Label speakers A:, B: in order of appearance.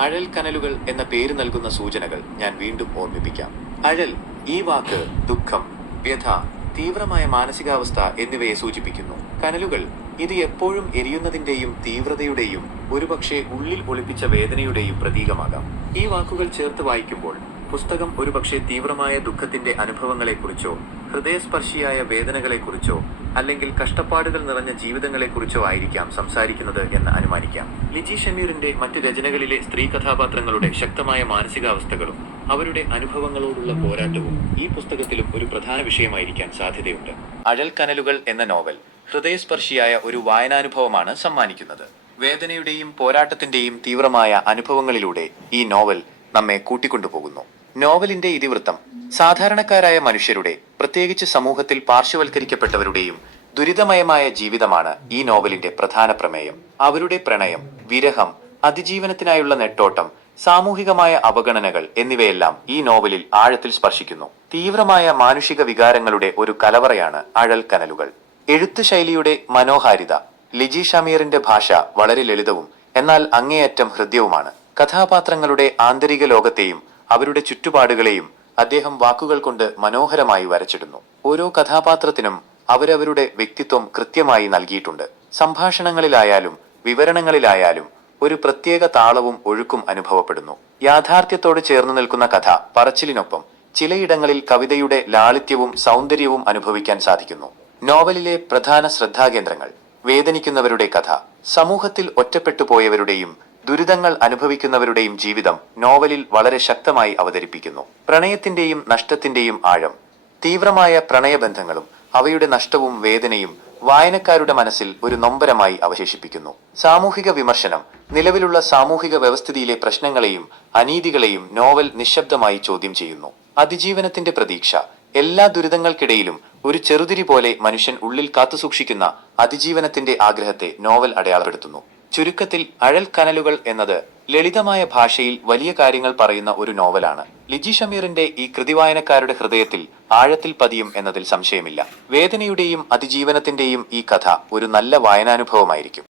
A: അഴൽ കനലുകൾ എന്ന പേര് നൽകുന്ന സൂചനകൾ ഞാൻ വീണ്ടും ഓർമ്മിപ്പിക്കാം. അഴൽ ഈ വാക്ക് ദുഃഖം വ്യഥ തീവ്രമായ മാനസികാവസ്ഥ എന്നിവയെ സൂചിപ്പിക്കുന്നു. കനലുകൾ ഇത് എപ്പോഴും എരിയുന്നതിന്റെയും തീവ്രതയുടെയും ഒരുപക്ഷെ ഉള്ളിൽ ഒളിപ്പിച്ച വേദനയുടെയും പ്രതീകമാകാം. ഈ വാക്കുകൾ ചേർത്ത് വായിക്കുമ്പോൾ പുസ്തകം ഒരുപക്ഷെ തീവ്രമായ ദുഃഖത്തിന്റെ അനുഭവങ്ങളെക്കുറിച്ചോ ഹൃദയസ്പർശിയായ വേദനകളെക്കുറിച്ചോ അല്ലെങ്കിൽ കഷ്ടപ്പാടുകൾ നിറഞ്ഞ ജീവിതങ്ങളെക്കുറിച്ചോ ആയിരിക്കാം സംസാരിക്കുന്നത് എന്ന് അനുമാനിക്കാം. ലിജി ഷമീറിന്റെ മറ്റ് രചനകളിലെ സ്ത്രീ കഥാപാത്രങ്ങളുടെ ശക്തമായ മാനസികാവസ്ഥകളും അവരുടെ അനുഭവങ്ങളോടുള്ള പോരാട്ടവും ഈ പുസ്തകത്തിലും ഒരു പ്രധാന വിഷയമായിരിക്കാൻ സാധ്യതയുണ്ട്. അഴൽക്കനലുകൾ കനലുകൾ എന്ന നോവൽ ഹൃദയസ്പർശിയായ ഒരു വായനാനുഭവമാണ് സമ്മാനിക്കുന്നത്. വേദനയുടെയും പോരാട്ടത്തിന്റെയും തീവ്രമായ അനുഭവങ്ങളിലൂടെ ഈ നോവൽ നമ്മെ കൂട്ടിക്കൊണ്ടുപോകുന്നു. നോവലിന്റെ ഇതിവൃത്തം സാധാരണക്കാരായ മനുഷ്യരുടെ പ്രത്യേകിച്ച് സമൂഹത്തിൽ പാർശ്വവൽക്കരിക്കപ്പെട്ടവരുടെയും ദുരിതമയമായ ജീവിതമാണ് ഈ നോവലിന്റെ പ്രധാന പ്രമേയം. അവരുടെ പ്രണയം വിരഹം അതിജീവനത്തിനായുള്ള നെട്ടോട്ടം സാമൂഹികമായ അവഗണനകൾ എന്നിവയെല്ലാം ഈ നോവലിൽ ആഴത്തിൽ സ്പർശിക്കുന്നു. തീവ്രമായ മാനുഷിക വികാരങ്ങളുടെ ഒരു കലവറയാണ് അഴൽ കനലുകൾ. എഴുത്ത് ശൈലിയുടെ മനോഹാരിത ലിജി ഷമീറിന്റെ ഭാഷ വളരെ ലളിതവും എന്നാൽ അങ്ങേയറ്റം ഹൃദ്യവുമാണ്. കഥാപാത്രങ്ങളുടെ ആന്തരിക ലോകത്തെയും അവരുടെ ചുറ്റുപാടുകളെയും അദ്ദേഹം വാക്കുകൾ കൊണ്ട് മനോഹരമായി വരച്ചിടുന്നു. ഓരോ കഥാപാത്രത്തിനും അവരവരുടെ വ്യക്തിത്വം കൃത്യമായി നൽകിയിട്ടുണ്ട്. സംഭാഷണങ്ങളിലായാലും വിവരണങ്ങളിലായാലും ഒരു പ്രത്യേക താളവും ഒഴുക്കും അനുഭവപ്പെടുന്നു. യാഥാർത്ഥ്യത്തോട് ചേർന്നു നിൽക്കുന്ന കഥ പറച്ചിലിനൊപ്പം ചിലയിടങ്ങളിൽ കവിതയുടെ ലാളിത്യവും സൗന്ദര്യവും അനുഭവിക്കാൻ സാധിക്കുന്നു. നോവലിലെ പ്രധാന ശ്രദ്ധാകേന്ദ്രങ്ങൾ വേദനിക്കുന്നവരുടെ കഥ സമൂഹത്തിൽ ഒറ്റപ്പെട്ടു പോയവരുടെയും ദുരിതങ്ങൾ അനുഭവിക്കുന്നവരുടെയും ജീവിതം നോവലിൽ വളരെ ശക്തമായി അവതരിപ്പിക്കുന്നു. പ്രണയത്തിന്റെയും നഷ്ടത്തിന്റെയും ആഴം തീവ്രമായ പ്രണയബന്ധങ്ങളും അവയുടെ നഷ്ടവും വേദനയും വായനക്കാരുടെ മനസ്സിൽ ഒരു നൊമ്പരമായി അവശേഷിപ്പിക്കുന്നു. സാമൂഹിക വിമർശനം നിലവിലുള്ള സാമൂഹിക വ്യവസ്ഥിതിയിലെ പ്രശ്നങ്ങളെയും അനീതികളെയും നോവൽ നിശബ്ദമായി ചോദ്യം ചെയ്യുന്നു. അതിജീവനത്തിന്റെ പ്രതീക്ഷ എല്ലാ ദുരിതങ്ങൾക്കിടയിലും ഒരു ചെറുതിരി പോലെ മനുഷ്യൻ ഉള്ളിൽ കാത്തുസൂക്ഷിക്കുന്ന അതിജീവനത്തിന്റെ ആഗ്രഹത്തെ നോവൽ അടയാളപ്പെടുത്തുന്നു. ചുരുക്കത്തിൽ അഴൽ കനലുകൾ എന്നത് ലളിതമായ ഭാഷയിൽ വലിയ കാര്യങ്ങൾ പറയുന്ന ഒരു നോവലാണ്. ലിജി ഷമീറിന്റെ ഈ കൃതി വായനക്കാരുടെ ഹൃദയത്തിൽ ആഴത്തിൽ പതിയും എന്നതിൽ സംശയമില്ല. വേദനയുടെയും അതിജീവനത്തിന്റെയും ഈ കഥ ഒരു നല്ല വായനാനുഭവമായിരിക്കും.